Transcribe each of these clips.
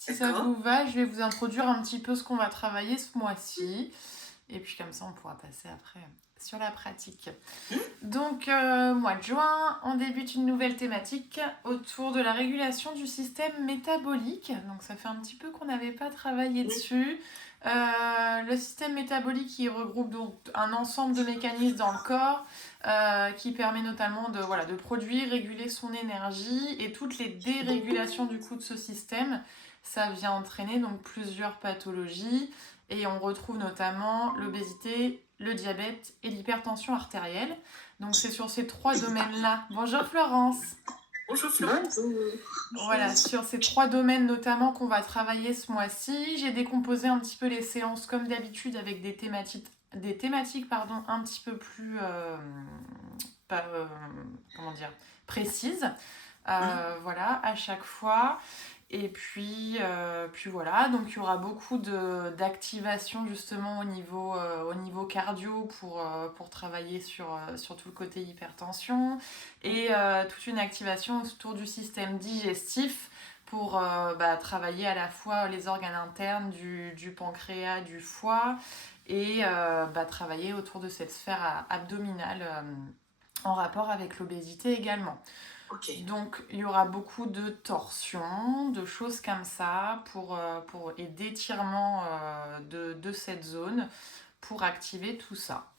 Si ça vous va, je vais vous introduire un petit peu ce qu'on va travailler ce mois-ci. Et puis comme ça, on pourra passer après sur la pratique. Donc, mois de juin, on débute une nouvelle thématique autour de la régulation du système métabolique. Donc, ça fait un petit peu qu'on n'avait pas travaillé dessus. Le système métabolique, il regroupe donc un ensemble de mécanismes dans le corps qui permet notamment de produire, réguler son énergie et toutes les dérégulations du coup de ce système. Ça vient entraîner donc plusieurs pathologies et on retrouve notamment l'obésité, le diabète et l'hypertension artérielle. Donc c'est sur ces trois domaines-là. Bonjour Florence. Bonjour Florence. Voilà, sur ces trois domaines notamment qu'on va travailler ce mois-ci. J'ai décomposé un petit peu les séances comme d'habitude avec des thématiques un petit peu plus précises. Voilà, à chaque fois. Et puis voilà, donc il y aura beaucoup d'activation justement au niveau cardio pour travailler sur tout le côté hypertension et toute une activation autour du système digestif pour travailler à la fois les organes internes du pancréas, du foie et travailler autour de cette sphère abdominale en rapport avec l'obésité également. Okay. Donc il y aura beaucoup de torsions, de choses comme ça et d'étirements de cette zone pour activer tout ça.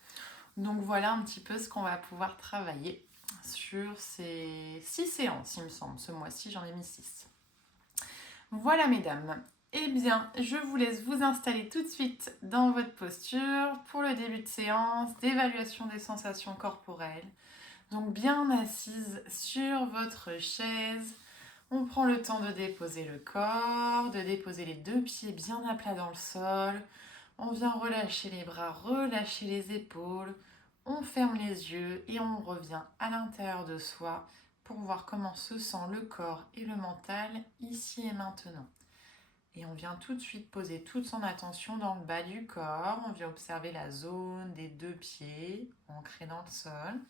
Donc voilà un petit peu ce qu'on va pouvoir travailler sur ces 6 séances, il me semble. Ce mois-ci, j'en ai mis 6. Voilà mesdames. Eh bien, je vous laisse vous installer tout de suite dans votre posture pour le début de séance d'évaluation des sensations corporelles. Donc bien assise sur votre chaise, on prend le temps de déposer le corps, de déposer les deux pieds bien à plat dans le sol. On vient relâcher les bras, relâcher les épaules. On ferme les yeux et on revient à l'intérieur de soi pour voir comment se sent le corps et le mental ici et maintenant. Et on vient tout de suite poser toute son attention dans le bas du corps. On vient observer la zone des deux pieds ancrés dans le sol.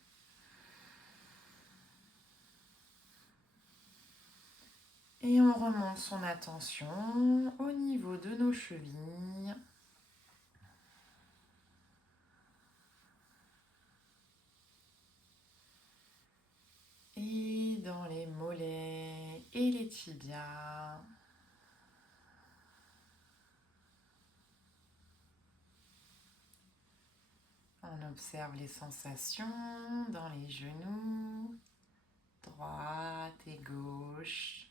Et on remonte son attention au niveau de nos chevilles. Et dans les mollets et les tibias. On observe les sensations dans les genoux, droite et gauche.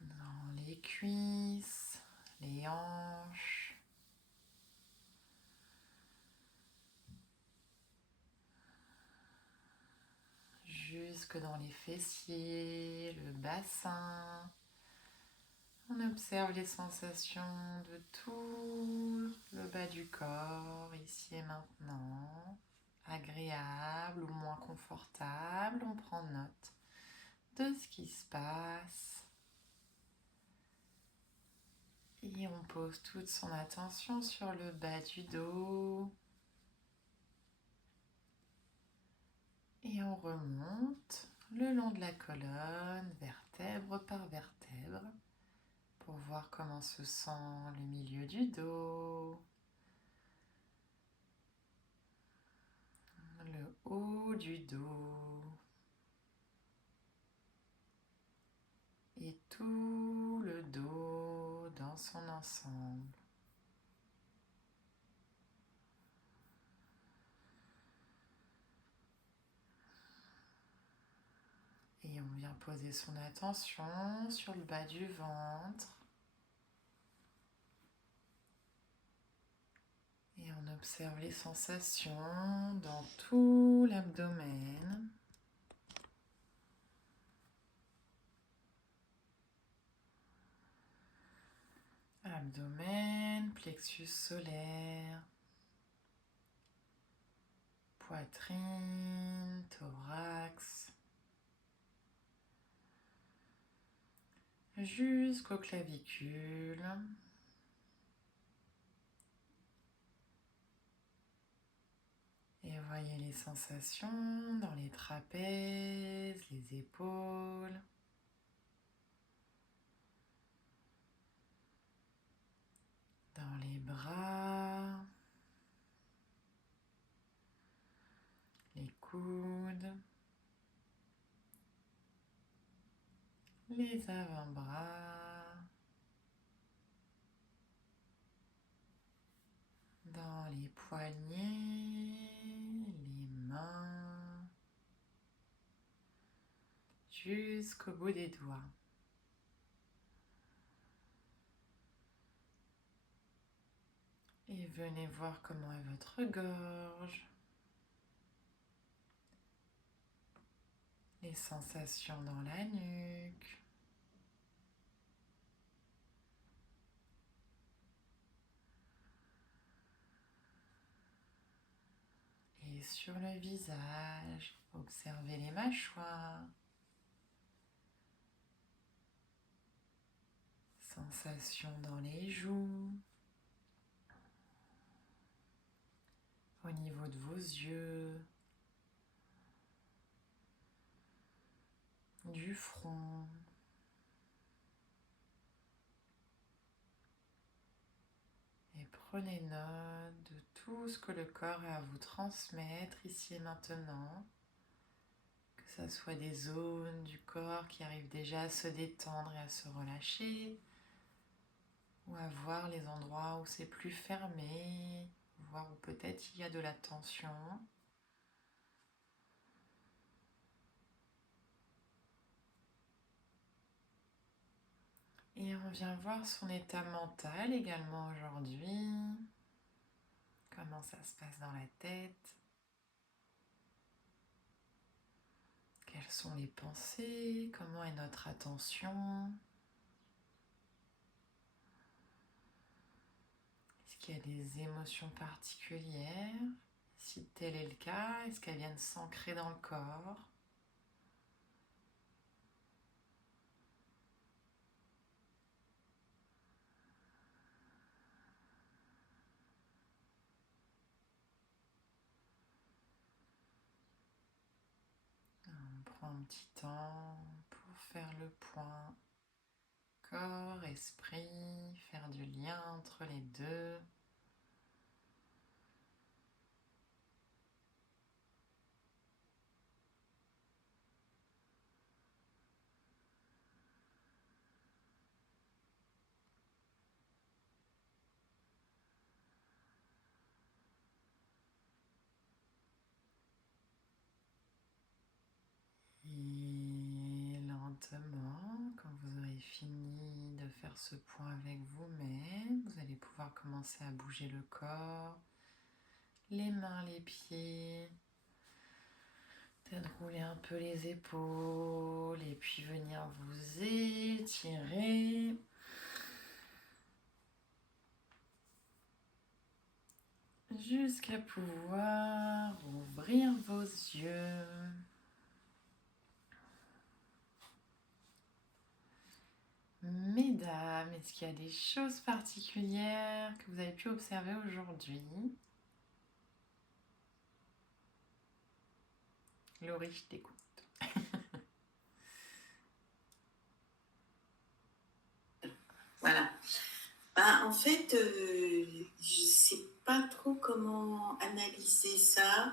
Dans les cuisses, les hanches. Jusque dans les fessiers, le bassin. On observe les sensations de tout le bas du corps, ici et maintenant. Agréable ou moins confortable, on prend note de ce qui se passe. Et on pose toute son attention sur le bas du dos. Et on remonte le long de la colonne, vertèbre par vertèbre, pour voir comment se sent le milieu du dos, le haut du dos et tout le dos dans son ensemble. Et on vient poser son attention sur le bas du ventre. Et on observe les sensations dans tout l'abdomen. Abdomen, plexus solaire, poitrine, thorax, jusqu'aux clavicules. Et voyez les sensations dans les trapèzes, les les avant-bras, dans les poignets, les mains, jusqu'au bout des doigts. Et venez voir comment est votre gorge, les sensations dans la nuque. Et sur le visage, observez les mâchoires. Sensations dans les joues. Au niveau de vos yeux. Du front. Et prenez note de tout ce que le corps a à vous transmettre ici et maintenant. Que ce soit des zones du corps qui arrivent déjà à se détendre et à se relâcher, ou à voir les endroits où c'est plus fermé, voir où peut-être il y a de la tension. Et on vient voir son état mental également aujourd'hui. Comment ça se passe dans la tête. Quelles sont les pensées? Comment est notre attention? Est-ce qu'il y a des émotions particulières? Si tel est le cas, est-ce qu'elles viennent s'ancrer dans le corps? On prend un petit temps pour faire le point corps, esprit, faire du lien entre les deux. Et lentement, quand vous aurez fini de faire ce point avec vous-même, vous allez pouvoir commencer à bouger le corps, les mains, les pieds, peut-être rouler un peu les épaules et puis venir vous étirer. Jusqu'à pouvoir ouvrir vos yeux. Mesdames, est-ce qu'il y a des choses particulières que vous avez pu observer aujourd'hui? Laurie, je t'écoute. Voilà. En fait, je sais pas trop comment analyser ça,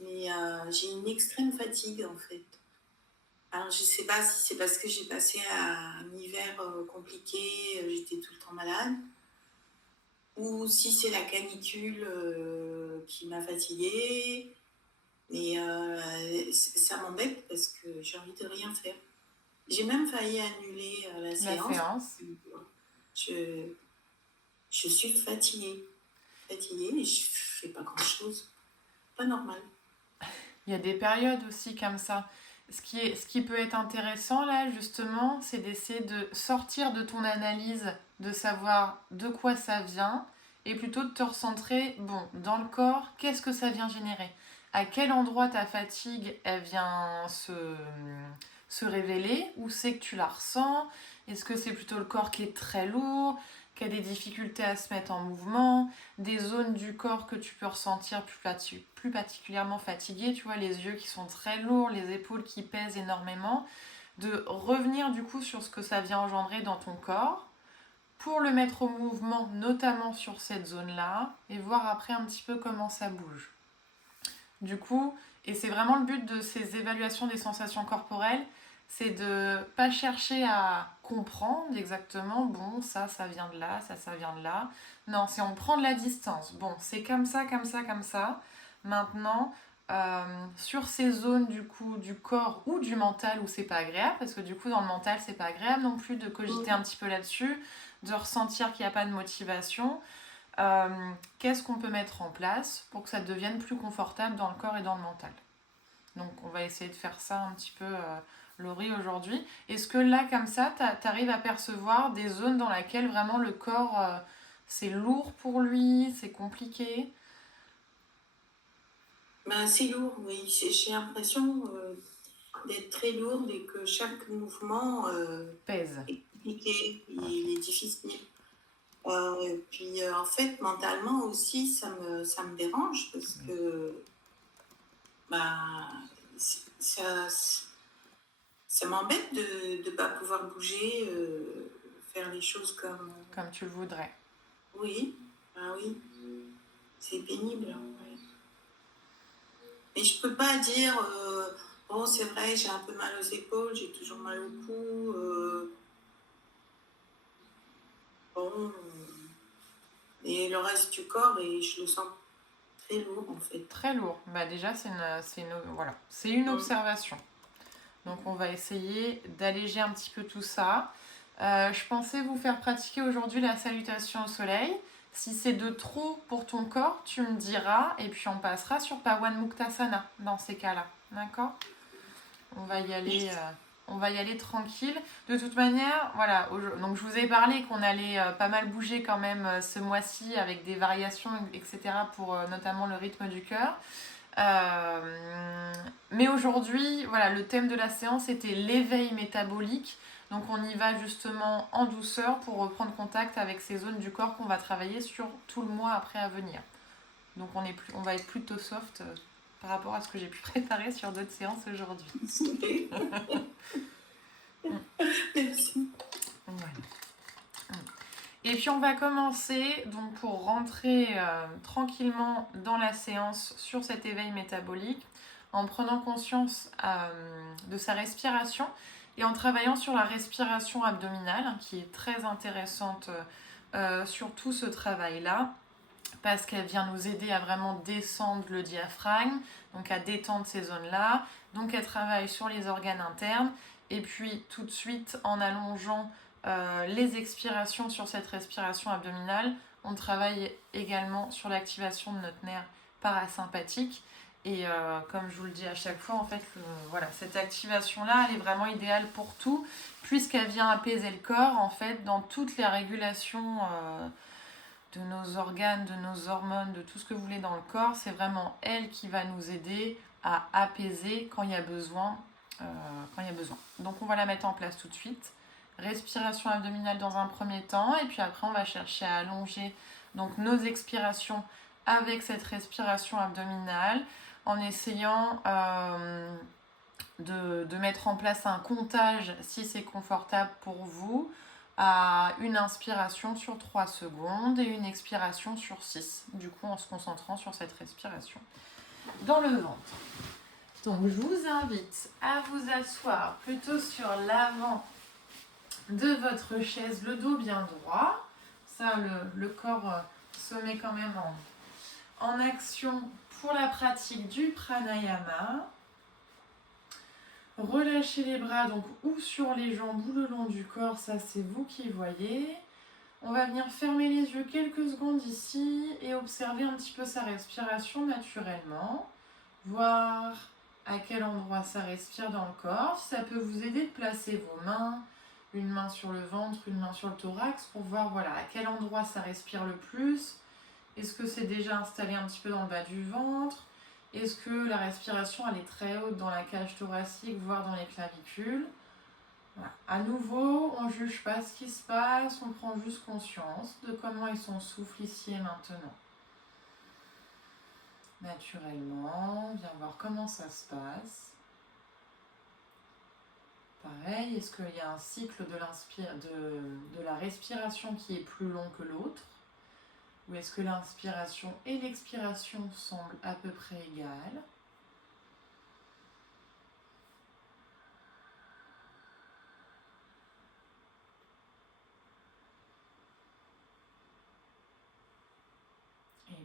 mais j'ai une extrême fatigue en fait. Alors je sais pas si c'est parce que j'ai passé un hiver compliqué, j'étais tout le temps malade, ou si c'est la canicule qui m'a fatiguée. Mais ça m'embête parce que j'ai envie de rien faire. J'ai même failli annuler la La séance. séance. Je, je suis fatiguée et je fais pas grand-chose. Pas normal. Il y a des périodes aussi comme ça. Ce qui peut être intéressant là, justement, c'est d'essayer de sortir de ton analyse, de savoir de quoi ça vient, et plutôt de te recentrer, bon, dans le corps, qu'est-ce que ça vient générer? À quel endroit ta fatigue, elle vient se révéler? Où c'est que tu la ressens? Est-ce que c'est plutôt le corps qui est très lourd, qui a des difficultés à se mettre en mouvement? Des zones du corps que tu peux ressentir plus particulièrement fatiguées, tu vois, les yeux qui sont très lourds, les épaules qui pèsent énormément, de revenir du coup sur ce que ça vient engendrer dans ton corps pour le mettre au mouvement, notamment sur cette zone-là, et voir après un petit peu comment ça bouge. Du coup, et c'est vraiment le but de ces évaluations des sensations corporelles, c'est de pas chercher à comprendre exactement, bon, ça vient de là, ça vient de là. Non, c'est on prend de la distance. Bon, c'est comme ça, comme ça, comme ça. Maintenant, sur ces zones du coup du corps ou du mental où c'est pas agréable, parce que du coup dans le mental c'est pas agréable non plus de cogiter un petit peu là-dessus, de ressentir qu'il n'y a pas de motivation. Qu'est-ce qu'on peut mettre en place pour que ça devienne plus confortable dans le corps et dans le mental? Donc on va essayer de faire ça un petit peu, Laurie, aujourd'hui. Est-ce que là, comme ça, tu arrives à percevoir des zones dans lesquelles vraiment le corps, c'est lourd pour lui, c'est compliqué? Ben, c'est lourd, oui. J'ai l'impression d'être très lourde et que chaque mouvement Pèse. est compliqué, Ouais. il est difficile. Puis en fait, mentalement aussi, ça me dérange parce que bah, ça, ça m'embête de ne pas pouvoir bouger, faire les choses comme... Comme tu le voudrais. Oui, ah oui, c'est pénible. Ouais. Mais je peux pas dire, bon, c'est vrai, j'ai un peu mal aux épaules, j'ai toujours mal au cou. Bon, et le reste du corps, et je le sens très lourd en fait. Très lourd. Bah déjà, voilà. C'est une observation. Donc on va essayer d'alléger un petit peu tout ça. Je pensais vous faire pratiquer aujourd'hui la salutation au soleil. Si c'est de trop pour ton corps, tu me diras et puis on passera sur Pawan Muktasana dans ces cas-là. D'accord? On va y aller, tranquille. De toute manière, voilà. Donc je vous ai parlé qu'on allait pas mal bouger quand même ce mois-ci avec des variations, etc. pour notamment le rythme du cœur. Mais aujourd'hui, voilà, le thème de la séance était l'éveil métabolique. Donc on y va justement en douceur pour reprendre contact avec ces zones du corps qu'on va travailler sur tout le mois après à venir. Donc on va être plutôt soft par rapport à ce que j'ai pu préparer sur d'autres séances aujourd'hui. Merci. Voilà. Et puis on va commencer donc pour rentrer tranquillement dans la séance sur cet éveil métabolique en prenant conscience de sa respiration et en travaillant sur la respiration abdominale hein, qui est très intéressante sur tout ce travail-là parce qu'elle vient nous aider à vraiment descendre le diaphragme, donc à détendre ces zones-là. Donc elle travaille sur les organes internes et puis tout de suite en allongeant les expirations sur cette respiration abdominale, on travaille également sur l'activation de notre nerf parasympathique. Et comme je vous le dis à chaque fois, en fait, voilà, cette activation-là, elle est vraiment idéale pour tout, puisqu'elle vient apaiser le corps, en fait, dans toutes les régulations de nos organes, de nos hormones, de tout ce que vous voulez dans le corps. C'est vraiment elle qui va nous aider à apaiser quand il y a besoin. Donc on va la mettre en place tout de suite. Respiration abdominale dans un premier temps et puis après on va chercher à allonger donc nos expirations avec cette respiration abdominale en essayant de mettre en place un comptage si c'est confortable pour vous à une inspiration sur 3 secondes et une expiration sur 6, du coup en se concentrant sur cette respiration dans le ventre. Donc je vous invite à vous asseoir plutôt sur l'avant de votre chaise, le dos bien droit. Ça, le corps se met quand même en action pour la pratique du pranayama. Relâchez les bras donc ou sur les jambes ou le long du corps, ça c'est vous qui voyez. On va venir fermer les yeux quelques secondes ici et observer un petit peu sa respiration naturellement. Voir à quel endroit ça respire dans le corps. Si ça peut vous aider de placer vos mains, une main sur le ventre, une main sur le thorax pour voir voilà, à quel endroit ça respire le plus. Est-ce que c'est déjà installé un petit peu dans le bas du ventre? Est-ce que la respiration elle est très haute dans la cage thoracique, voire dans les clavicules? Voilà. À nouveau, on ne juge pas ce qui se passe, on prend juste conscience de comment est son souffle ici et maintenant. Naturellement, viens voir comment ça se passe. Pareil, est-ce qu'il y a un cycle de la respiration qui est plus long que l'autre? Ou est-ce que l'inspiration et l'expiration semblent à peu près égales?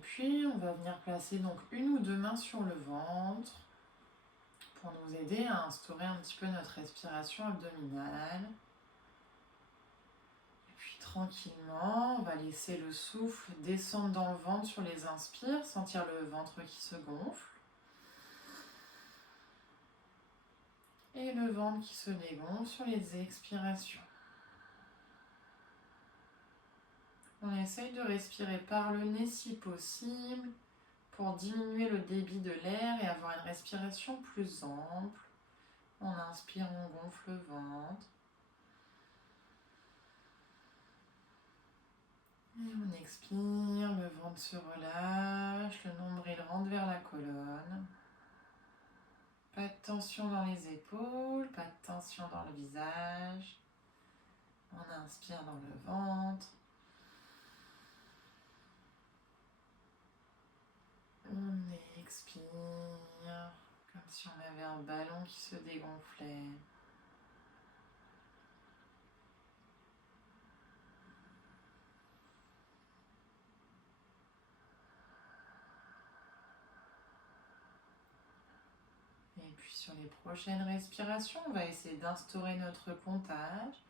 puis, on va venir placer donc une ou deux mains sur le ventre pour nous aider à instaurer un petit peu notre respiration abdominale. Et puis, tranquillement, on va laisser le souffle descendre dans le ventre sur les inspires, sentir le ventre qui se gonfle. Et le ventre qui se dégonfle sur les expirations. On essaye de respirer par le nez si possible pour diminuer le débit de l'air et avoir une respiration plus ample. On inspire, on gonfle le ventre. Et on expire, le ventre se relâche, le nombril rentre vers la colonne. Pas de tension dans les épaules, pas de tension dans le visage. On inspire dans le ventre. On expire, comme si on avait un ballon qui se dégonflait. Et puis sur les prochaines respirations, on va essayer d'instaurer notre comptage.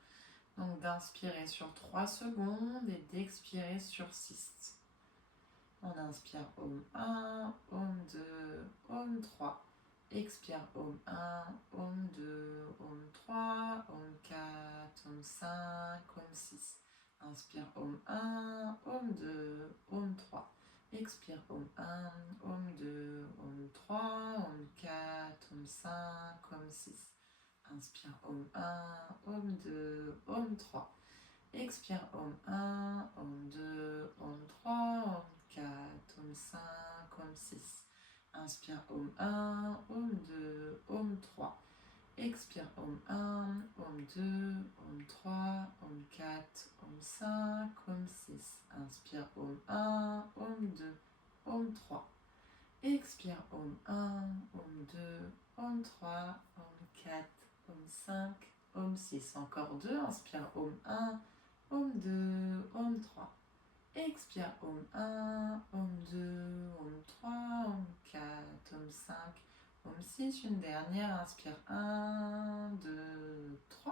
Donc d'inspirer sur 3 secondes et d'expirer sur 6. On inspire Om 1, Om 2, Om 3. Expire Om 1, Om 2, Om 3, Om 4, Om 5, Om 6. Inspire Om 1, Om 2, Om 3. Expire Om 1, Om 2, Om 3, Om 4, Om 5, Om 6. Inspire Om 1, Om 2, Om 3. Expire Om 1, Om 2, Om 3, Om 4, Om 5, Om 6. Inspire Om 1, Om 2, Om 3. Expire Om 1, Om 2, Om 3, Om 4, Om 5, Om 6. Inspire Om 1, Om 2, Om 3. Expire Om 1, Om 2, Om 3, Om 4, Om 5, Om 6. Encore 2. Inspire Om 1, Om 2, Om 3. Expire Om 1, Om 2, Om 3, Om 4, Om 5, Om 6. Une dernière. Inspire 1, 2, 3.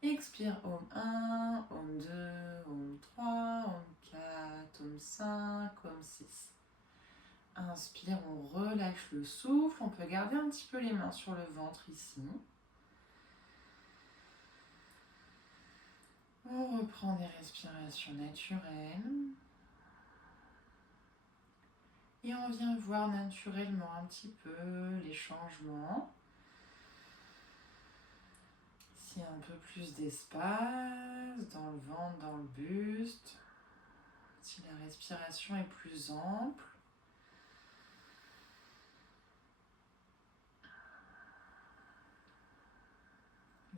Expire Om 1, Om 2, Om 3, Om 4, Om 5, Om 6. Inspire, on relâche le souffle. On peut garder un petit peu les mains sur le ventre ici. On reprend des respirations naturelles. Et on vient voir naturellement un petit peu les changements. S'il y a un peu plus d'espace dans le ventre, dans le buste. Si la respiration est plus ample.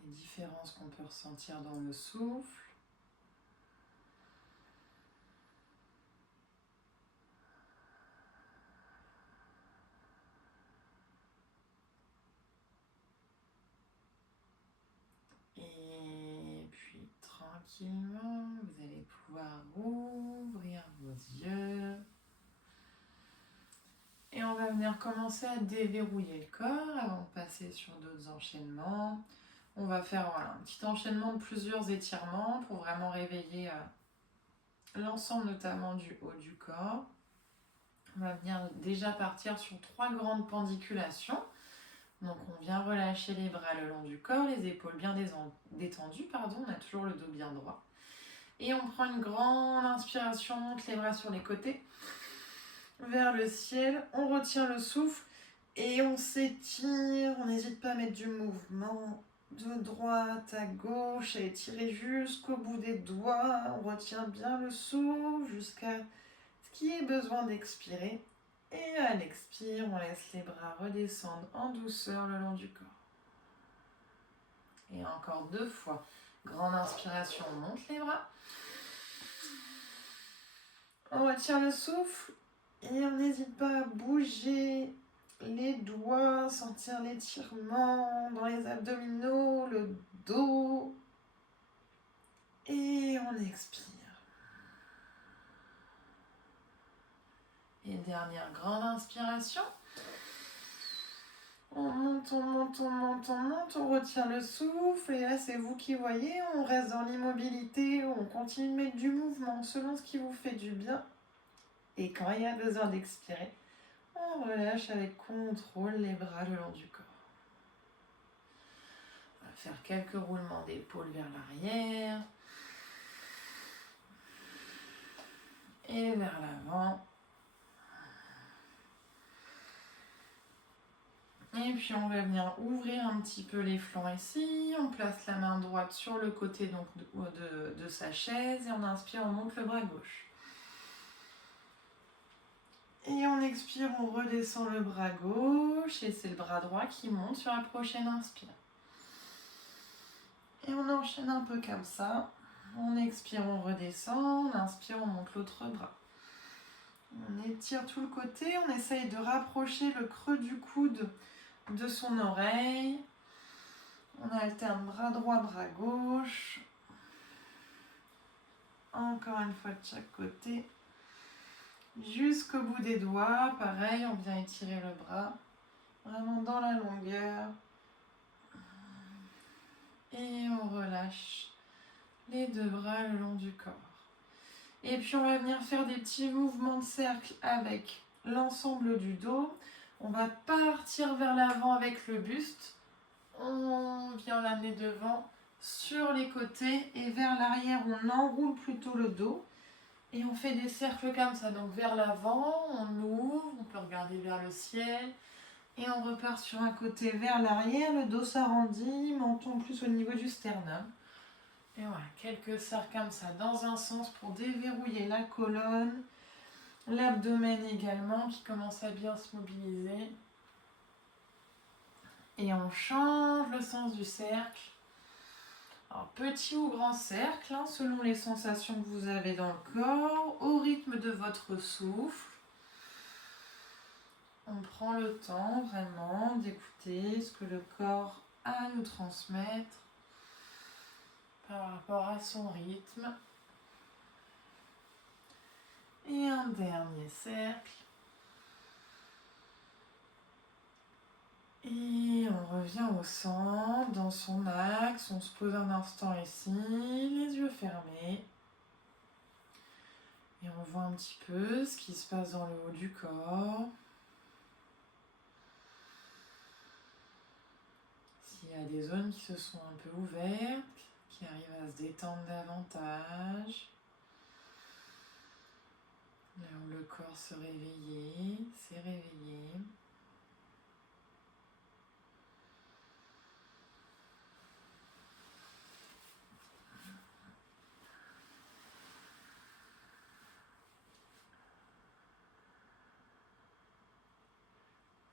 Les différences qu'on peut ressentir dans le souffle. Et puis tranquillement, vous allez pouvoir ouvrir vos yeux. Et on va venir commencer à déverrouiller le corps avant de passer sur d'autres enchaînements. On va faire un petit enchaînement de plusieurs étirements pour vraiment réveiller l'ensemble notamment du haut du corps. On va venir déjà partir sur 3 grandes pendiculations. Donc on vient relâcher les bras le long du corps, les épaules bien détendues, on a toujours le dos bien droit. Et on prend une grande inspiration, on monte les bras sur les côtés, vers le ciel, on retient le souffle et on s'étire, on n'hésite pas à mettre du mouvement de droite à gauche, à étirer jusqu'au bout des doigts, on retient bien le souffle jusqu'à ce qu'il y ait besoin d'expirer. Et à l'expire, on laisse les bras redescendre en douceur le long du corps. Et encore 2 fois. Grande inspiration, on monte les bras. On retient le souffle et on n'hésite pas à bouger les doigts, sentir l'étirement dans les abdominaux, le dos. Et on expire. dernière grande inspiration. On monte, on monte, on monte, on monte, on retient le souffle et là c'est vous qui voyez, on reste dans l'immobilité, on continue de mettre du mouvement selon ce qui vous fait du bien. Et quand il y a besoin d'expirer, on relâche avec contrôle les bras le long du corps. On va faire quelques roulements d'épaule vers l'arrière et vers l'avant. Et puis on va venir ouvrir un petit peu les flancs ici. On place la main droite sur le côté donc de sa chaise et on inspire, on monte le bras gauche. Et on expire, on redescend le bras gauche et c'est le bras droit qui monte sur la prochaine inspire. Et on enchaîne un peu comme ça. On expire, on redescend, on inspire, on monte l'autre bras. On étire tout le côté, on essaye de rapprocher le creux du coude de son oreille. On alterne bras droit, bras gauche. Encore une fois de chaque côté. Jusqu'au bout des doigts, pareil, on vient étirer le bras. Vraiment dans la longueur. Et on relâche les deux bras le long du corps. Et puis on va venir faire des petits mouvements de cercle avec l'ensemble du dos. On va partir vers l'avant avec le buste. On vient l'amener devant sur les côtés et vers l'arrière, on enroule plutôt le dos. Et on fait des cercles comme ça. Donc vers l'avant, on ouvre, on peut regarder vers le ciel. Et on repart sur un côté vers l'arrière, le dos s'arrondit, menton plus au niveau du sternum. Et voilà, quelques cercles comme ça dans un sens pour déverrouiller la colonne, l'abdomen également qui commence à bien se mobiliser. Et on change le sens du cercle. Alors, petit ou grand cercle, hein, selon les sensations que vous avez dans le corps, au rythme de votre souffle. On prend le temps vraiment d'écouter ce que le corps a à nous transmettre par rapport à son rythme. Et un dernier cercle. Et on revient au centre, dans son axe. On se pose un instant ici, les yeux fermés. Et on voit un petit peu ce qui se passe dans le haut du corps. S'il y a des zones qui se sont un peu ouvertes, qui arrivent à se détendre davantage. Là où le corps s'est réveillé.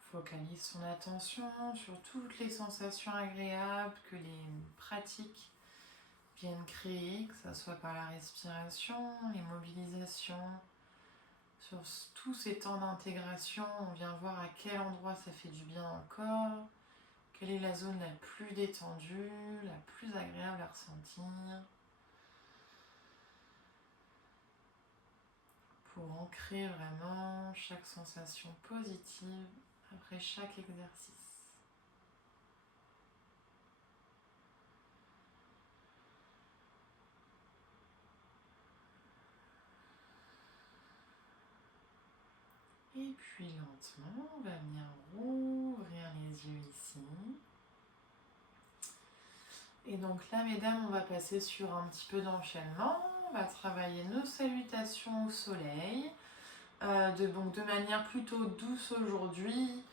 Focalise son attention sur toutes les sensations agréables que les pratiques viennent créer, que ce soit par la respiration, les mobilisations. Sur tous ces temps d'intégration, on vient voir à quel endroit ça fait du bien dans le corps, quelle est la zone la plus détendue, la plus agréable à ressentir. Pour ancrer vraiment chaque sensation positive après chaque exercice. Et puis lentement, on va venir rouvrir les yeux ici. Et donc là, mesdames, on va passer sur un petit peu d'enchaînement. On va travailler nos salutations au soleil. De manière plutôt douce aujourd'hui,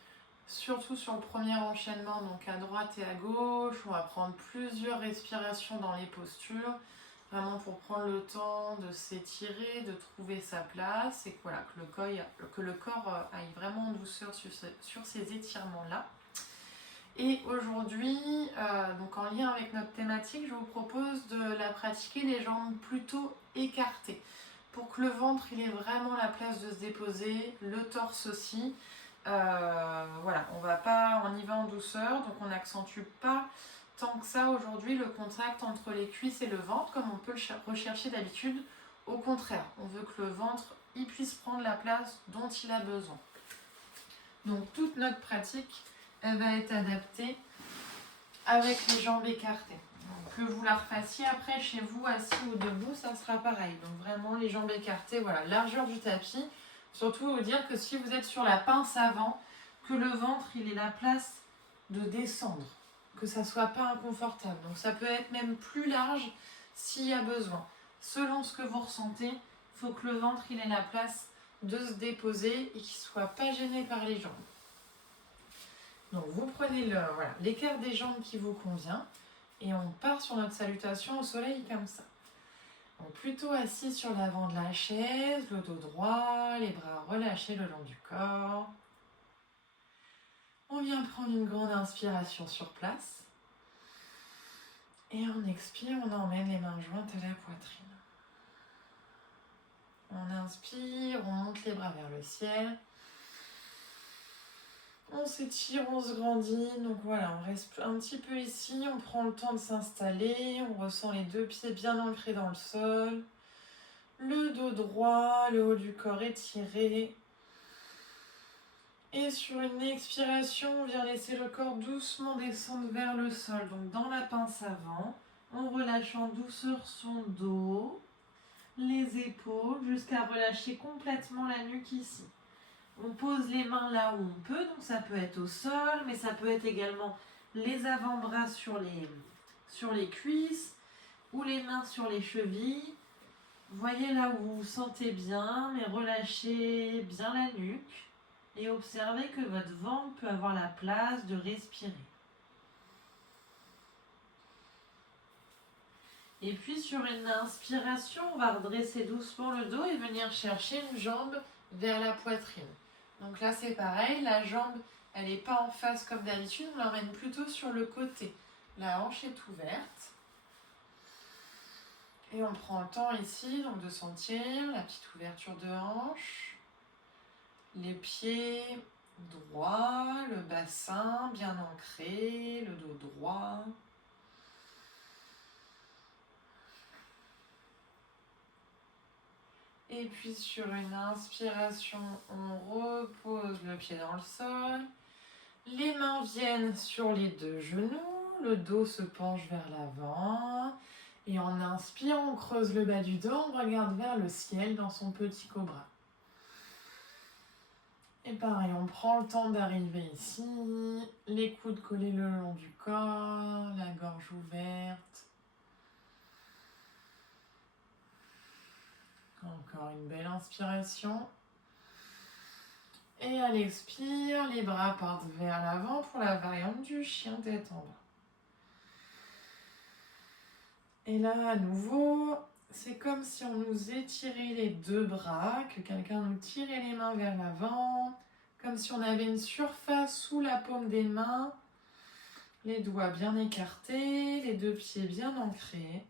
surtout sur le premier enchaînement, donc à droite et à gauche. On va prendre plusieurs respirations dans les postures, vraiment pour prendre le temps de s'étirer, de trouver sa place et que, voilà, que le corps aille vraiment en douceur sur ces étirements-là. Et aujourd'hui, donc en lien avec notre thématique, je vous propose de la pratiquer les jambes plutôt écartées, pour que le ventre il ait vraiment la place de se déposer, le torse aussi. Voilà, on y va en douceur, donc on n'accentue pas tant que ça aujourd'hui le contact entre les cuisses et le ventre, comme on peut le rechercher d'habitude. Au contraire, on veut que le ventre il puisse prendre la place dont il a besoin. Donc toute notre pratique, elle va être adaptée avec les jambes écartées. Donc, que vous la refassiez après chez vous, assis ou debout, ça sera pareil. Donc vraiment les jambes écartées, voilà, largeur du tapis. Surtout vous dire que si vous êtes sur la pince avant, que le ventre il ait la place de descendre, que ça soit pas inconfortable. Donc ça peut être même plus large s'il y a besoin. Selon ce que vous ressentez, il faut que le ventre il ait la place de se déposer et qu'il ne soit pas gêné par les jambes. Donc vous prenez l'écart des jambes qui vous convient et on part sur notre salutation au soleil comme ça. Donc plutôt assis sur l'avant de la chaise, le dos droit, les bras relâchés le long du corps. On vient prendre une grande inspiration sur place. Et on expire, on emmène les mains jointes à la poitrine. On inspire, on monte les bras vers le ciel. On s'étire, on se grandit. Donc voilà, on reste un petit peu ici. On prend le temps de s'installer. On ressent les deux pieds bien ancrés dans le sol. Le dos droit, le haut du corps étiré. Et sur une expiration, on vient laisser le corps doucement descendre vers le sol. Donc dans la pince avant, on relâche en douceur son dos, les épaules, jusqu'à relâcher complètement la nuque ici. On pose les mains là où on peut, donc ça peut être au sol, mais ça peut être également les avant-bras sur les cuisses ou les mains sur les chevilles. Voyez là où vous vous sentez bien, mais relâchez bien la nuque. Et observez que votre ventre peut avoir la place de respirer. Et puis sur une inspiration, on va redresser doucement le dos et venir chercher une jambe vers la poitrine. Donc là c'est pareil, la jambe elle n'est pas en face comme d'habitude, on l'emmène plutôt sur le côté. La hanche est ouverte. Et on prend le temps ici donc de sentir la petite ouverture de hanche. Les pieds droits, le bassin bien ancré, le dos droit. Et puis sur une inspiration, on repose le pied dans le sol. Les mains viennent sur les deux genoux, le dos se penche vers l'avant. Et en inspirant, on creuse le bas du dos, on regarde vers le ciel dans son petit cobra. Et pareil, on prend le temps d'arriver ici, les coudes collés le long du corps, la gorge ouverte. Encore une belle inspiration. Et à l'expire, les bras partent vers l'avant pour la variante du chien tête en bas. Et là, à nouveau, c'est comme si on nous étirait les deux bras, que quelqu'un nous tirait les mains vers l'avant, comme si on avait une surface sous la paume des mains, les doigts bien écartés, les deux pieds bien ancrés.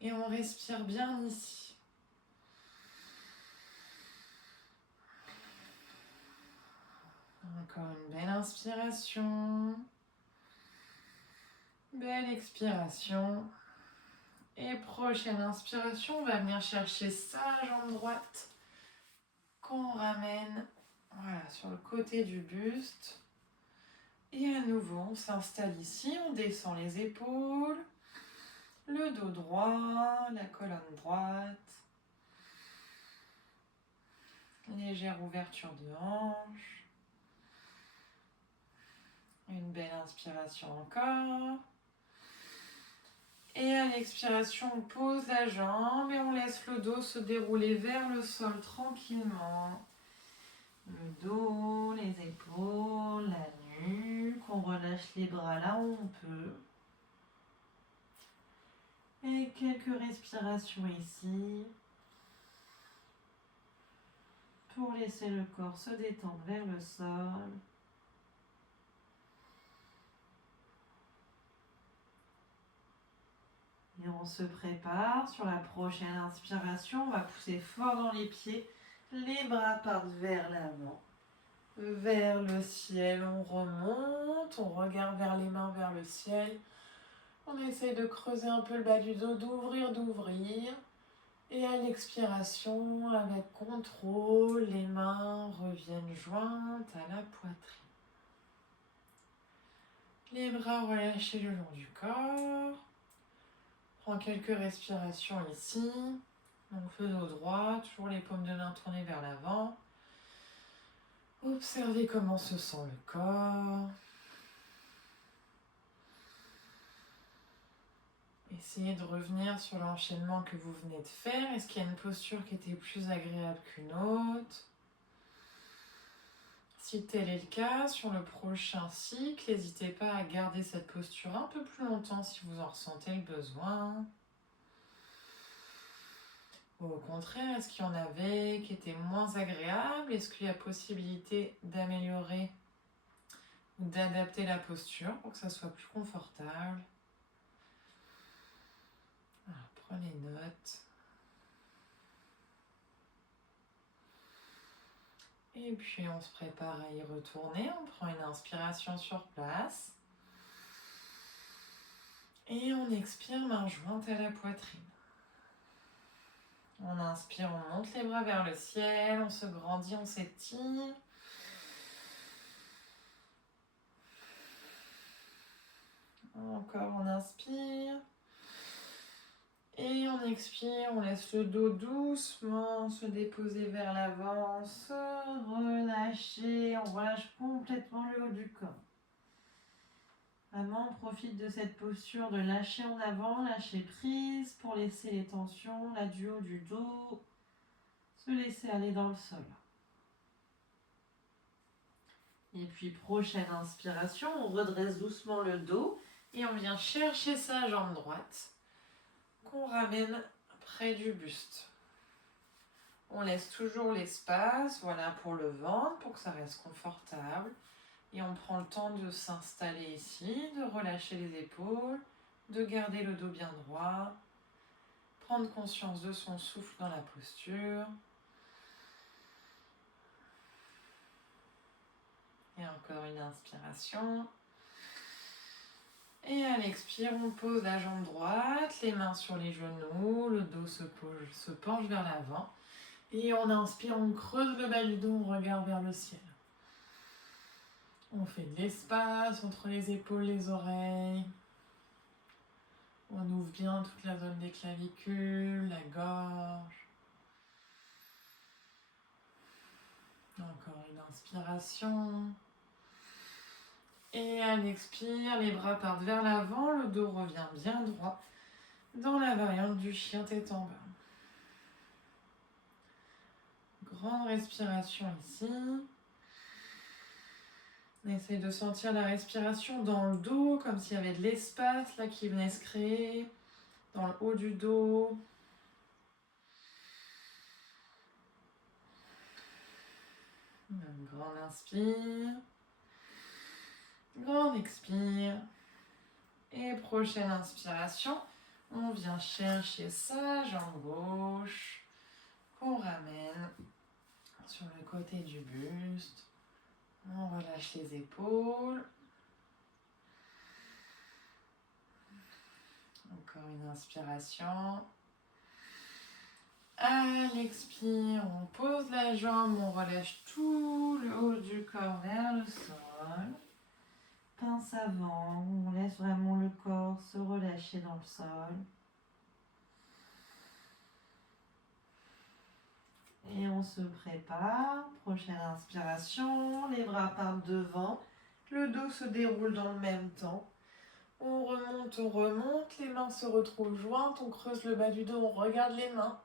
Et on respire bien ici. Encore une belle inspiration. Belle expiration. Et prochaine inspiration, on va venir chercher sa jambe droite qu'on ramène sur le côté du buste. Et à nouveau, on s'installe ici, on descend les épaules, le dos droit, la colonne droite. Légère ouverture de hanche. Une belle inspiration encore. Et à l'expiration, on pose la jambe et on laisse le dos se dérouler vers le sol tranquillement. Le dos, les épaules, la nuque. On relâche les bras là où on peut. Et quelques respirations ici. Pour laisser le corps se détendre vers le sol. Et on se prépare sur la prochaine inspiration. On va pousser fort dans les pieds. Les bras partent vers l'avant. Vers le ciel, on remonte. On regarde vers les mains, vers le ciel. On essaye de creuser un peu le bas du dos, d'ouvrir. Et à l'expiration, avec contrôle, les mains reviennent jointes à la poitrine. Les bras relâchés le long du corps. Prends quelques respirations ici. Donc le dos droit, toujours les paumes de main tournées vers l'avant. Observez comment se sent le corps. Essayez de revenir sur l'enchaînement que vous venez de faire. Est-ce qu'il y a une posture qui était plus agréable qu'une autre? Si tel est le cas, sur le prochain cycle, n'hésitez pas à garder cette posture un peu plus longtemps si vous en ressentez le besoin. Ou au contraire, est-ce qu'il y en avait qui étaient moins agréables? Est-ce qu'il y a possibilité d'améliorer ou d'adapter la posture pour que ça soit plus confortable? Alors, prenez note. Et puis on se prépare à y retourner. On prend une inspiration sur place. Et on expire, main jointe à la poitrine. On inspire, on monte les bras vers le ciel, on se grandit, on s'étire. Encore on inspire. Et on expire, on laisse le dos doucement se déposer vers l'avant, se relâcher, on relâche complètement le haut du corps. Vraiment, on profite de cette posture de lâcher en avant, lâcher prise pour laisser les tensions, là du haut du dos, se laisser aller dans le sol. Et puis prochaine inspiration, on redresse doucement le dos et on vient chercher sa jambe droite qu'on ramène près du buste. On laisse toujours l'espace, voilà, pour le ventre, pour que ça reste confortable. Et on prend le temps de s'installer ici, de relâcher les épaules, de garder le dos bien droit, prendre conscience de son souffle dans la posture. Et encore une inspiration. Et à l'expire, on pose la jambe droite, les mains sur les genoux, le dos se penche vers l'avant. Et on inspire, on creuse le bas du dos, on regarde vers le ciel. On fait de l'espace entre les épaules, les oreilles. On ouvre bien toute la zone des clavicules, la gorge. Encore une inspiration. Et à l'expire, les bras partent vers l'avant, le dos revient bien droit dans la variante du chien tête en bas. Grande respiration ici. On essaye de sentir la respiration dans le dos, comme s'il y avait de l'espace là qui venait se créer, dans le haut du dos. Une grande inspire. Grande expire. Et prochaine inspiration, on vient chercher sa jambe gauche qu'on ramène sur le côté du buste. On relâche les épaules. Encore une inspiration. À l'expire, on pose la jambe, on relâche tout le haut du corps vers le sol. Pince avant, on laisse vraiment le corps se relâcher dans le sol. Et on se prépare. Prochaine inspiration, les bras partent devant, le dos se déroule dans le même temps. On remonte, les mains se retrouvent jointes, on creuse le bas du dos, on regarde les mains.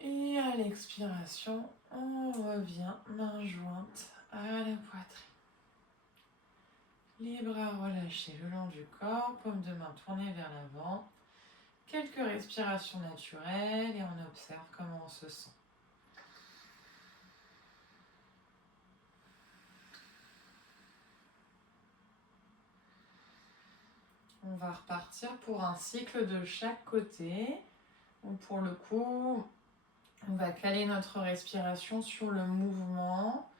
Et à l'expiration, on revient, main jointe à la poitrine. Les bras relâchés le long du corps, paume de main tournée vers l'avant. Quelques respirations naturelles et on observe comment on se sent. On va repartir pour un cycle de chaque côté. Donc pour le coup, on va caler notre respiration sur le mouvement.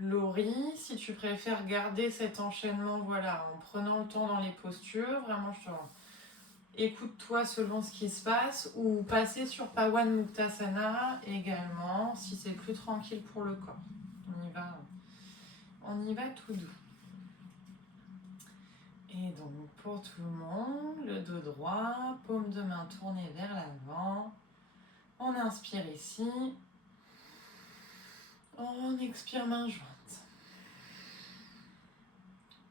Laurie, si tu préfères garder cet enchaînement, voilà, en prenant le temps dans les postures, vraiment, Écoute-toi selon ce qui se passe ou passer sur Pawan Muktasana également si c'est plus tranquille pour le corps. On y va tout doux. Et donc pour tout le monde, le dos droit, paume de main tournée vers l'avant. On inspire ici. On expire main jointe.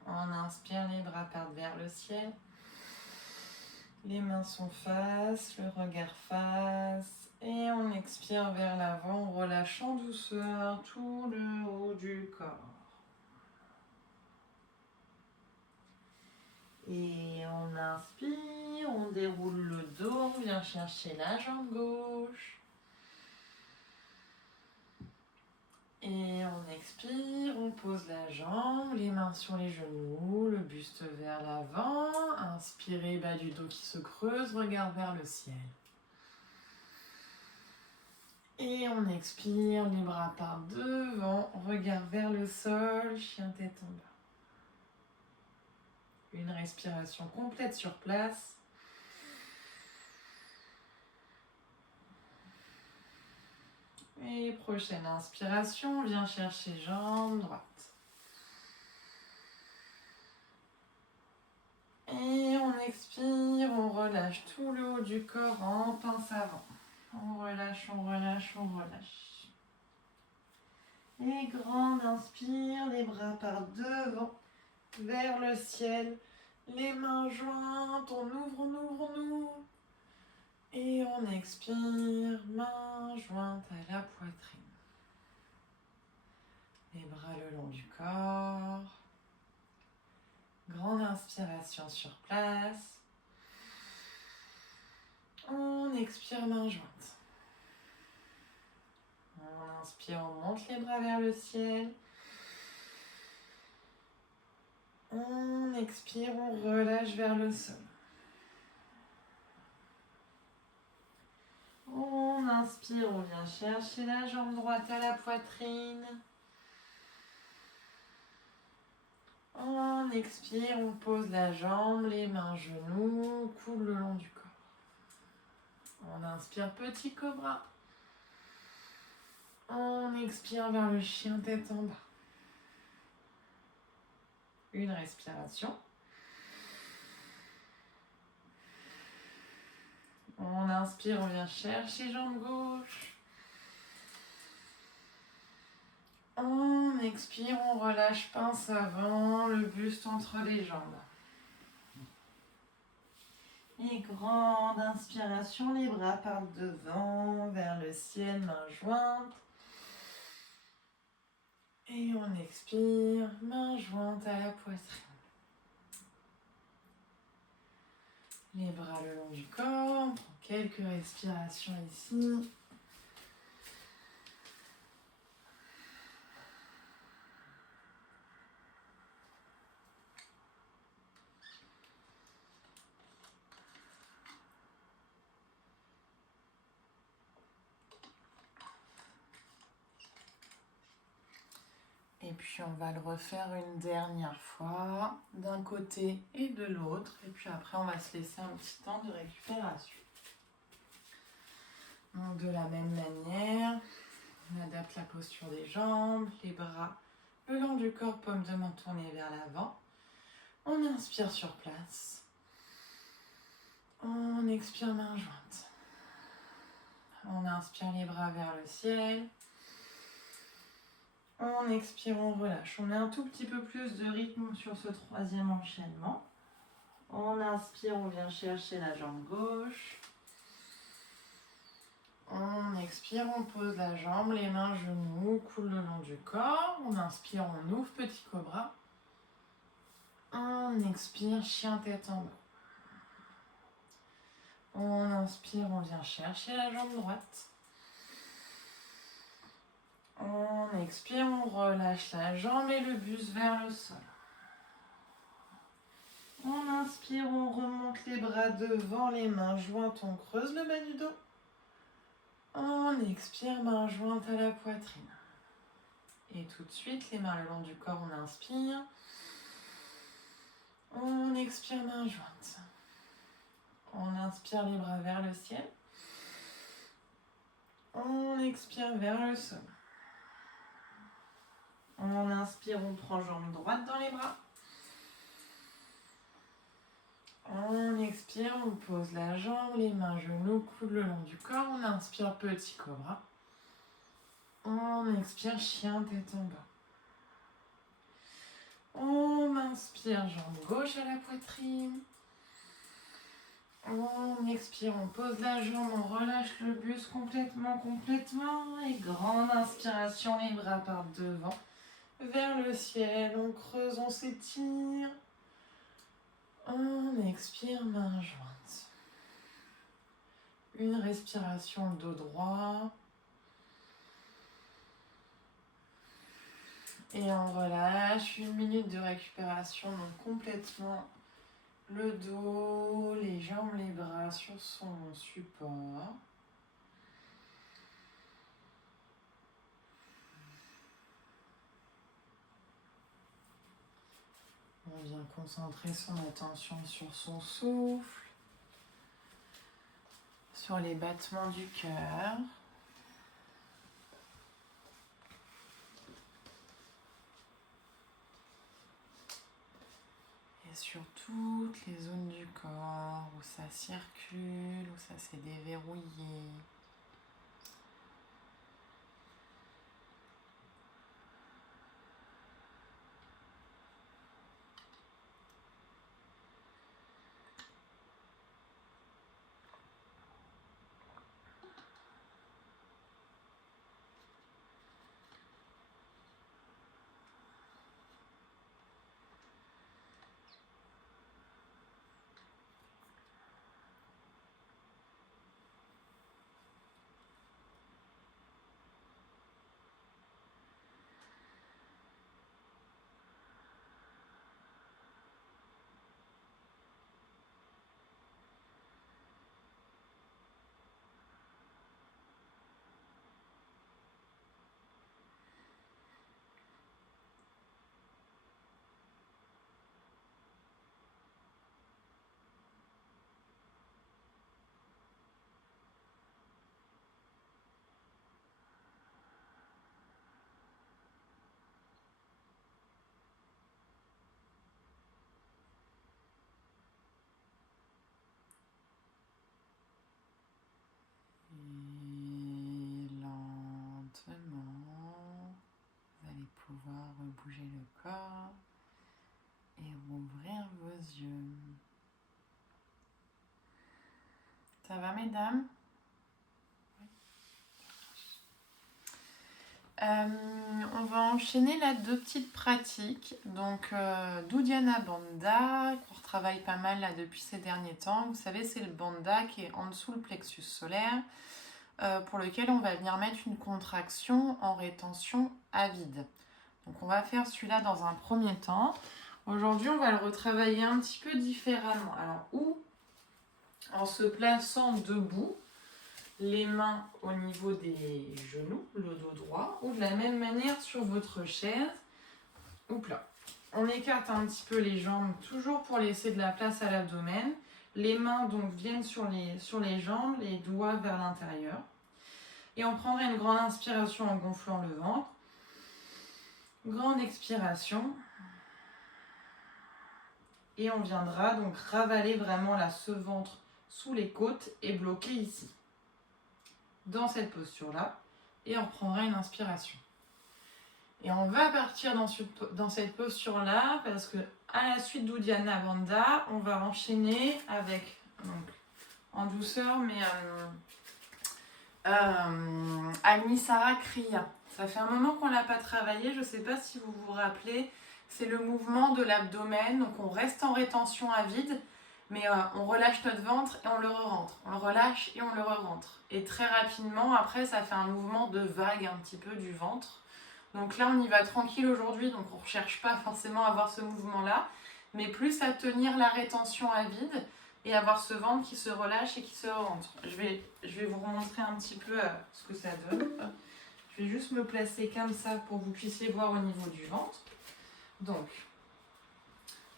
On inspire, les bras partent vers le ciel. Les mains sont face, le regard face. Et on expire vers l'avant, relâchant en douceur tout le haut du corps. Et on inspire, on déroule le dos, on vient chercher la jambe gauche. Et on expire, on pose la jambe, les mains sur les genoux, le buste vers l'avant. Inspirez, bas du dos qui se creuse, regard vers le ciel. Et on expire, les bras par devant, regard vers le sol, chien tête en bas. Une respiration complète sur place. Et prochaine inspiration, on vient chercher jambe droite. Et on expire, on relâche tout le haut du corps en pince avant. On relâche, on relâche, on relâche. Et grande inspire, les bras par devant, vers le ciel. Les mains jointes, on ouvre, on ouvre, on ouvre. Et on expire, main jointe à la poitrine. Les bras le long du corps. Grande inspiration sur place. On expire, main jointe. On inspire, on monte les bras vers le ciel. On expire, on relâche vers le sol. On inspire, on vient chercher la jambe droite à la poitrine. On expire, on pose la jambe, les mains genoux, coude le long du corps. On inspire, petit cobra. On expire vers le chien tête en bas. Une respiration. On inspire, on vient chercher jambe gauche. On expire, on relâche pince avant, le buste entre les jambes. Et grande inspiration, les bras partent devant, vers le ciel, main jointe. Et on expire, main jointe à la poitrine. Les bras le long du corps, on prend quelques respirations ici. Et puis on va le refaire une dernière fois, d'un côté et de l'autre. Et puis après on va se laisser un petit temps de récupération. Donc de la même manière, on adapte la posture des jambes, les bras le long du corps, paume de main tournée vers l'avant. On inspire sur place. On expire, main jointe. On inspire, les bras vers le ciel. On expire, on relâche. On met un tout petit peu plus de rythme sur ce troisième enchaînement. On inspire, on vient chercher la jambe gauche. On expire, on pose la jambe, les mains, genoux, coude le long du corps. On inspire, on ouvre, petit cobra. On expire, chien tête en bas. On inspire, on vient chercher la jambe droite. On expire, on relâche la jambe et le buste vers le sol. On inspire, on remonte les bras devant, les mains jointes, on creuse le bas du dos. On expire, main jointe à la poitrine. Et tout de suite, les mains le long du corps, on inspire. On expire, main jointe. On inspire les bras vers le ciel. On expire vers le sol. On inspire, on prend jambe droite dans les bras. On expire, on pose la jambe, les mains, genoux, coudes le long du corps. On inspire, petit cobra. On expire, chien, tête en bas. On inspire, jambe gauche à la poitrine. On expire, on pose la jambe, on relâche le buste complètement. Et grande inspiration, les bras partent devant. Vers le ciel, on creuse, on s'étire. On expire, main jointe. Une respiration, dos droit. Et on relâche, 1 minute de récupération, donc complètement le dos, les jambes, les bras sur son support. On vient concentrer son attention sur son souffle, sur les battements du cœur. Et sur toutes les zones du corps où ça circule, où ça s'est déverrouillé. Et lentement, vous allez pouvoir bouger le corps et rouvrir vos yeux. Ça va, mesdames? On va enchaîner là 2 petites pratiques. Donc, d'Uddiyana Bandha, qu'on retravaille pas mal là depuis ces derniers temps. Vous savez, c'est le bandha qui est en dessous le plexus solaire, pour lequel on va venir mettre une contraction en rétention à vide. Donc, on va faire celui-là dans un premier temps. Aujourd'hui, on va le retravailler un petit peu différemment. Alors, ou en se plaçant debout, les mains au niveau des genoux, le dos droit, ou de la même manière sur votre chaise. Oups là. On écarte un petit peu les jambes, toujours pour laisser de la place à l'abdomen. Les mains donc viennent sur les jambes, les doigts vers l'intérieur. Et on prendra une grande inspiration en gonflant le ventre. Grande expiration. Et on viendra donc ravaler vraiment là, ce ventre sous les côtes et bloquer ici. Dans cette posture-là, et on reprendra une inspiration. Et on va partir dans cette posture-là, parce que à la suite d'Uddiyana Bandha, on va enchaîner avec, donc, en douceur, mais Agnisara Kriya. Ça fait un moment qu'on ne l'a pas travaillé, je ne sais pas si vous vous rappelez, c'est le mouvement de l'abdomen, donc on reste en rétention à vide, mais on relâche notre ventre et on le re-rentre. On le relâche et on le re-rentre. Et très rapidement, après, ça fait un mouvement de vague un petit peu du ventre. Donc là, on y va tranquille aujourd'hui, donc on ne recherche pas forcément à avoir ce mouvement-là, mais plus à tenir la rétention à vide et avoir ce ventre qui se relâche et qui se rentre. Je vais vous remontrer un petit peu ce que ça donne. Je vais juste me placer comme ça pour que vous puissiez voir au niveau du ventre. Donc,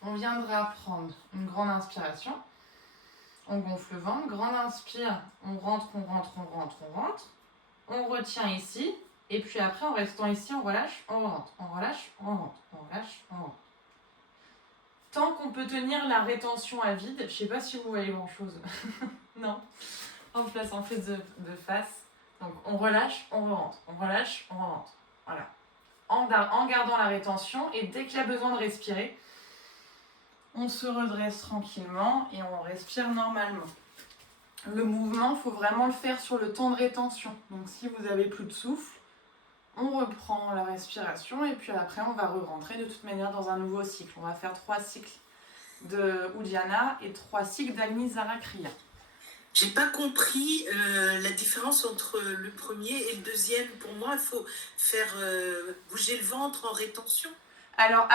on viendra prendre une grande inspiration. On gonfle le ventre. Grande inspire. On rentre, on rentre, on rentre, on rentre. On retient ici. Et puis après, en restant ici, on relâche, on rentre. On relâche, on rentre. On relâche, on rentre. Tant qu'on peut tenir la rétention à vide, je ne sais pas si vous voyez grand-chose. Non. En place, en fait de face. Donc on relâche, on rentre. On relâche, on rentre. Voilà. En gardant la rétention. Et dès qu'il y a besoin de respirer, on se redresse tranquillement et on respire normalement. Le mouvement, il faut vraiment le faire sur le temps de rétention. Donc si vous avez plus de souffle, on reprend la respiration et puis après on va re-rentrer de toute manière dans un nouveau cycle. On va faire 3 cycles de Uddiyana et 3 cycles d'Agni Zara Kriya. J'ai pas compris la différence entre le premier et le deuxième. Pour moi, il faut faire bouger le ventre en rétention. Alors,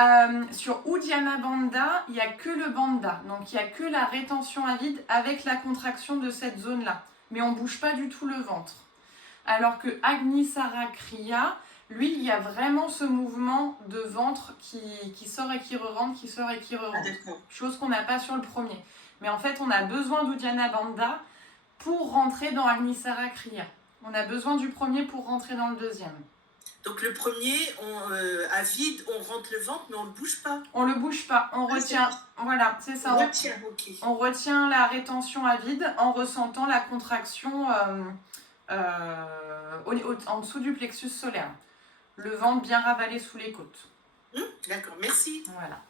sur Uddiyana Bandha, il n'y a que le bandha. Donc, il n'y a que la rétention à vide avec la contraction de cette zone-là. Mais on ne bouge pas du tout le ventre. Alors que Agnisara Kriya, lui, il y a vraiment ce mouvement de ventre qui sort et qui re-rentre, qui sort et qui re-rentre. Chose qu'on n'a pas sur le premier. Mais en fait, on a besoin d'Uddiyana Bandha pour rentrer dans Agnisara Kriya. On a besoin du premier pour rentrer dans le deuxième. Donc le premier, à vide, on rentre le ventre, mais on ne le bouge pas. On le bouge pas, on retient. Voilà, c'est ça. On retient la rétention à vide en ressentant la contraction en dessous du plexus solaire. Le ventre bien ravalé sous les côtes. D'accord, merci. Voilà.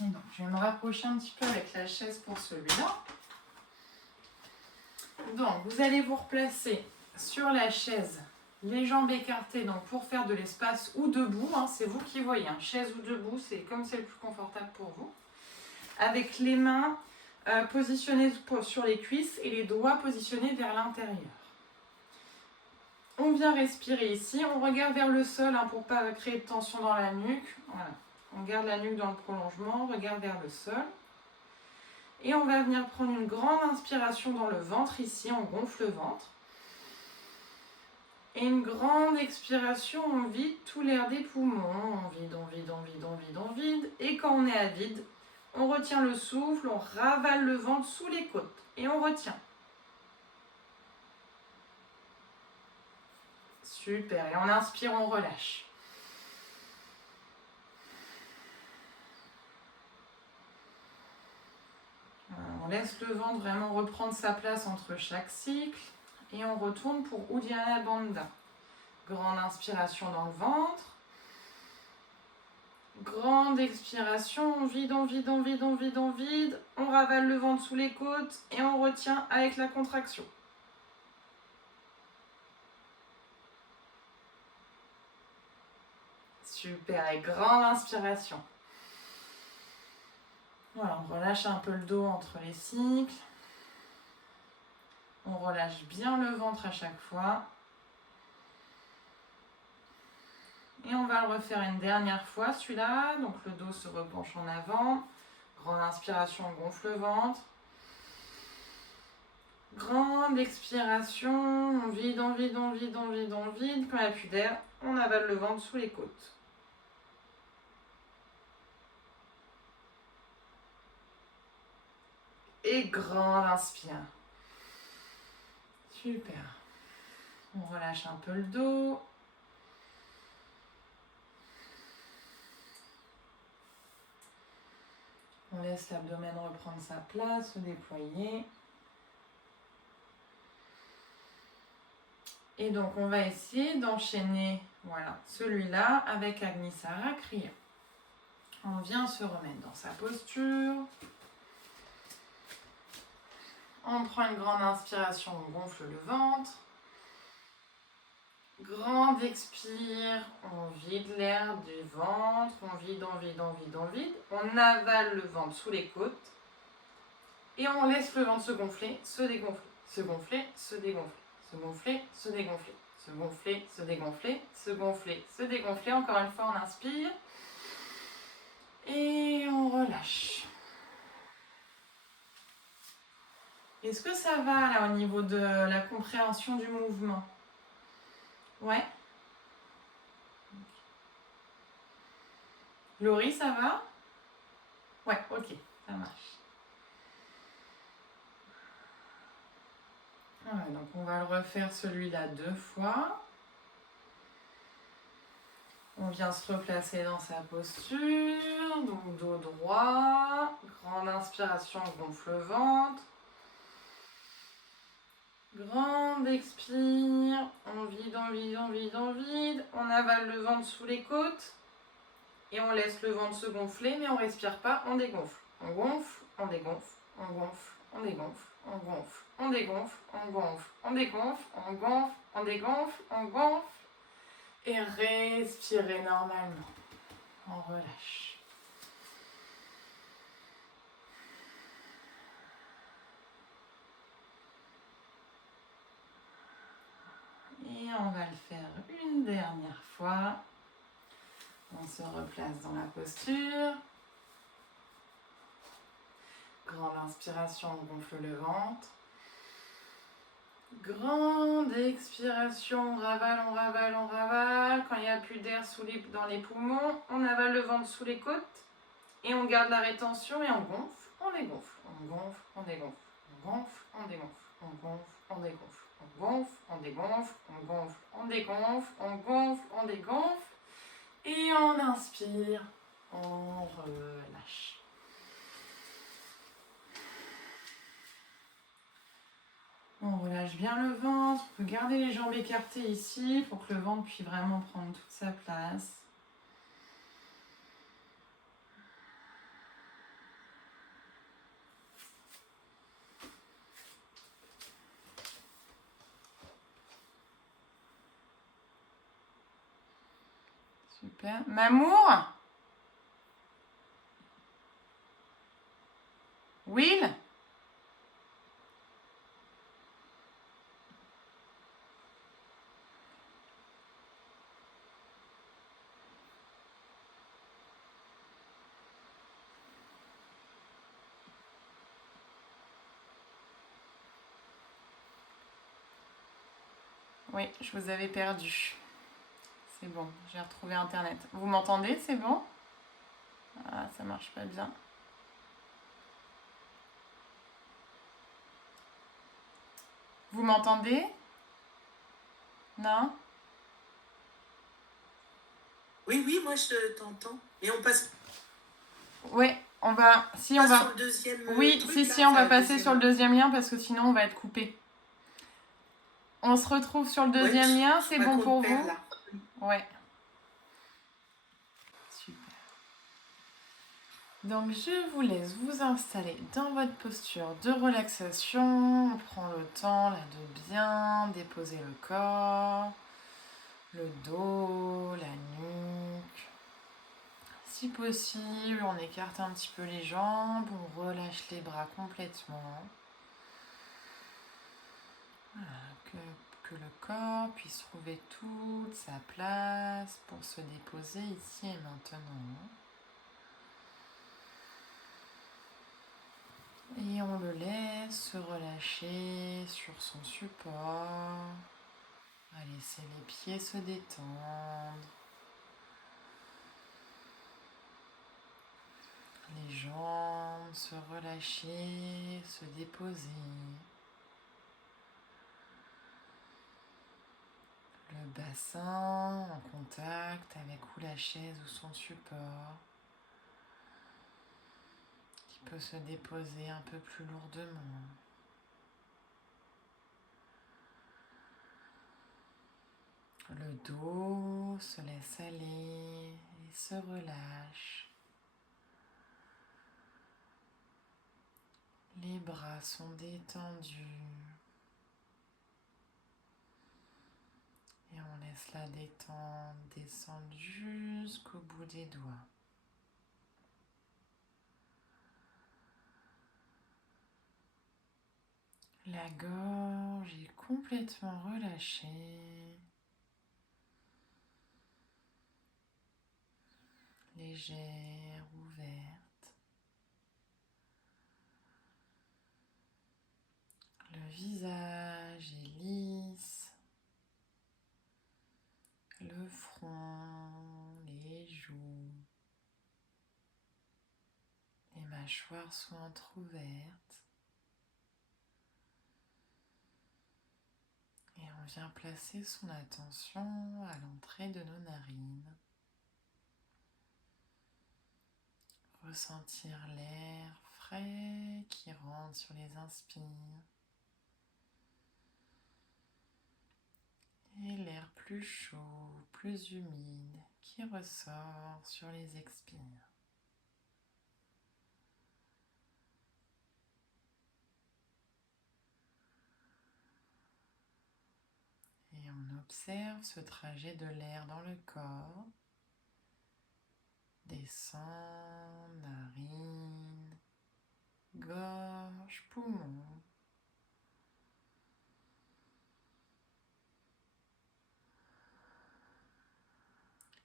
Et donc, je vais me rapprocher un petit peu avec la chaise pour celui-là. Donc, vous allez vous replacer sur la chaise, les jambes écartées, donc pour faire de l'espace ou debout, hein, c'est vous qui voyez, hein, chaise ou debout, c'est comme c'est le plus confortable pour vous. Avec les mains positionnées sur les cuisses et les doigts positionnés vers l'intérieur. On vient respirer ici, on regarde vers le sol hein, pour ne pas créer de tension dans la nuque. Voilà. On garde la nuque dans le prolongement, on regarde vers le sol. Et on va venir prendre une grande inspiration dans le ventre ici, on gonfle le ventre. Et une grande expiration, on vide tout l'air des poumons, on vide, on vide, on vide, on vide, on vide. Et quand on est à vide, on retient le souffle, on ravale le ventre sous les côtes et on retient. Super, et on inspire, on relâche. On laisse le ventre vraiment reprendre sa place entre chaque cycle. Et on retourne pour Uddiyana Bandha. Grande inspiration dans le ventre. Grande expiration, on vide, on vide, on vide, on vide, on vide. On ravale le ventre sous les côtes et on retient avec la contraction. Super, et grande inspiration. Voilà, on relâche un peu le dos entre les cycles. On relâche bien le ventre à chaque fois. Et on va le refaire une dernière fois, celui-là. Donc le dos se repenche en avant. Grande inspiration, on gonfle le ventre. Grande expiration, on vide, on vide, on vide, on vide, on vide. Quand il n'y a plus d'air, on avale le ventre sous les côtes. Et grande inspire. Super. On relâche un peu le dos. On laisse l'abdomen reprendre sa place, se déployer. Et donc, on va essayer d'enchaîner voilà, celui-là avec Agnisara Kriya. On vient se remettre dans sa posture. On prend une grande inspiration, on gonfle le ventre. Grande expire, on vide l'air du ventre, on vide, on vide, on vide, on vide. On avale le ventre sous les côtes. Et on laisse le ventre se gonfler, se dégonfler, se gonfler, se dégonfler, se gonfler, se dégonfler, se gonfler, se dégonfler, se gonfler, se dégonfler. Encore une fois, on inspire. Et on relâche. Est-ce que ça va là au niveau de la compréhension du mouvement? Ouais. Laurie, ça va? Ouais, ok, ça marche. donc on va le refaire celui-là 2 fois. On vient se replacer dans sa posture, donc dos droit, grande inspiration, on gonfle le ventre. Grande expire, on vide, on vide, on vide, on vide. On avale le ventre sous les côtes et on laisse le ventre se gonfler, mais on respire pas, on dégonfle. On gonfle, on dégonfle, on gonfle, on dégonfle, on gonfle, on dégonfle, on gonfle, on dégonfle, on gonfle, on dégonfle, on gonfle. Et respirez normalement. On relâche. Et on va le faire une dernière fois. On se replace dans la posture. Grande inspiration, on gonfle le ventre. Grande expiration, on ravale, on ravale, on ravale. Quand il n'y a plus d'air dans les poumons, on avale le ventre sous les côtes. Et on garde la rétention et on gonfle, on dégonfle, on gonfle, on dégonfle, on gonfle, on dégonfle, on gonfle, on dégonfle, on gonfle, on dégonfle, on gonfle, on dégonfle, on gonfle, on dégonfle. Et on inspire, on relâche. On relâche bien le ventre, on peut garder les jambes écartées ici pour que le ventre puisse vraiment prendre toute sa place. Super. Mamour? Will? Oui, je vous avais perdu. C'est bon, j'ai retrouvé Internet. Vous m'entendez? C'est bon? Ah, ça marche pas bien. Vous m'entendez? Non? Oui, oui, moi je t'entends. Et on passe. Oui, on va. Si on va. Sur le deuxième. Oui, Truc, si, là, on va le passer deuxième. sur le deuxième lien parce que sinon on va être coupé. On se retrouve sur le deuxième lien, c'est bon pour vous? Ouais. Super. Donc je vous laisse vous installer dans votre posture de relaxation. On prend le temps là de bien déposer le corps, le dos, la nuque. Si possible, on écarte un petit peu les jambes, on relâche les bras complètement. Voilà, que le corps puisse trouver toute sa place pour se déposer ici et maintenant. Et on le laisse se relâcher sur son support. On va laisser les pieds se détendre. Les jambes se relâcher, se déposer. Le bassin en contact avec ou la chaise ou son support qui peut se déposer un peu plus lourdement. Le dos se laisse aller et se relâche. Les bras sont détendus. Et on laisse la détente descendre jusqu'au bout des doigts. La gorge est complètement relâchée, légère, ouverte. Le visage est lisse. Le front, les joues, les mâchoires sont entrouvertes. vient placer son attention à l'entrée de nos narines. Ressentir l'air frais qui rentre sur les inspires et l'air plus chaud, plus humide qui ressort sur les expires. Et on observe ce trajet de l'air dans le corps. Descend, narine, gorge, poumon.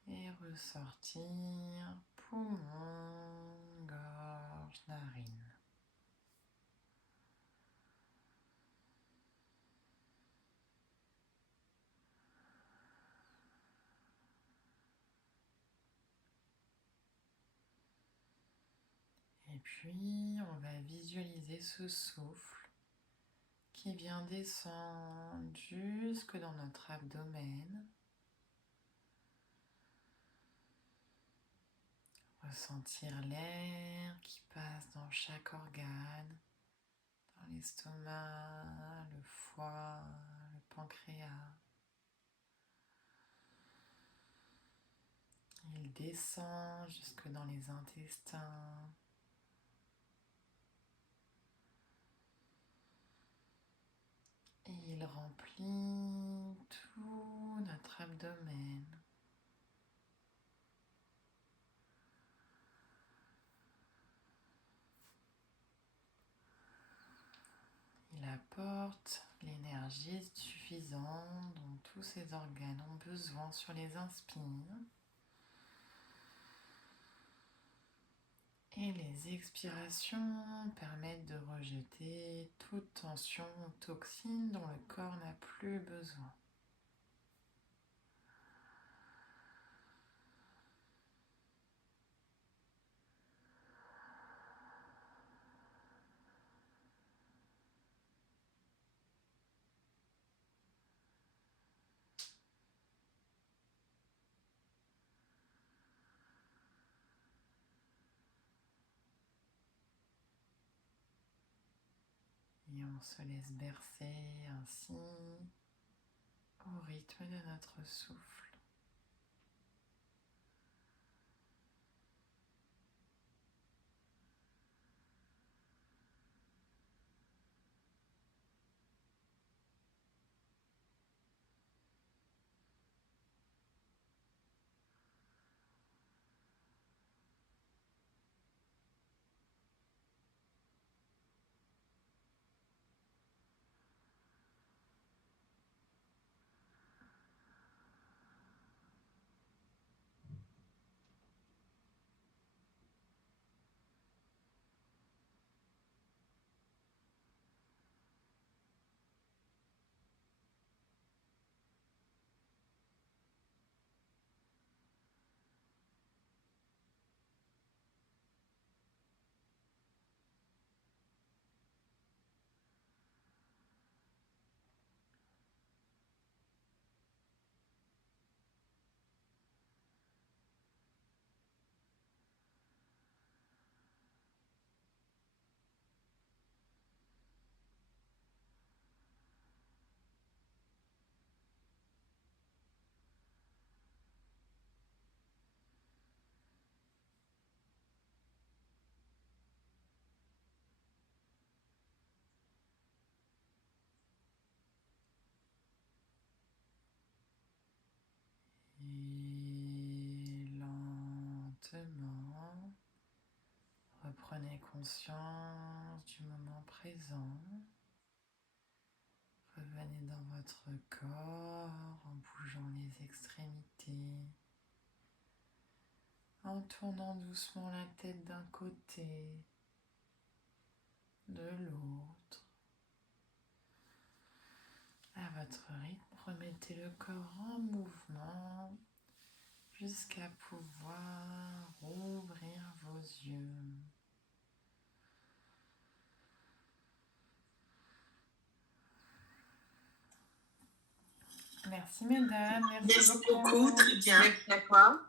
Et ressortir, poumon, gorge, narine. Et puis, on va visualiser ce souffle qui vient descendre jusque dans notre abdomen. Ressentir l'air qui passe dans chaque organe, dans l'estomac, le foie, le pancréas. Il descend jusque dans les intestins. Et il remplit tout notre abdomen. Il apporte l'énergie suffisante dont tous ces organes ont besoin sur les inspires. Et les expirations permettent de rejeter toute tension ou toxine dont le corps n'a plus besoin. Et on se laisse bercer ainsi au rythme de notre souffle. Et lentement, reprenez conscience du moment présent. Revenez dans votre corps en bougeant les extrémités, en tournant doucement la tête d'un côté, de l'autre. À votre rythme, remettez le corps en mouvement jusqu'à pouvoir ouvrir vos yeux. Merci mesdames, merci Merci beaucoup. beaucoup, très bien. Merci à toi.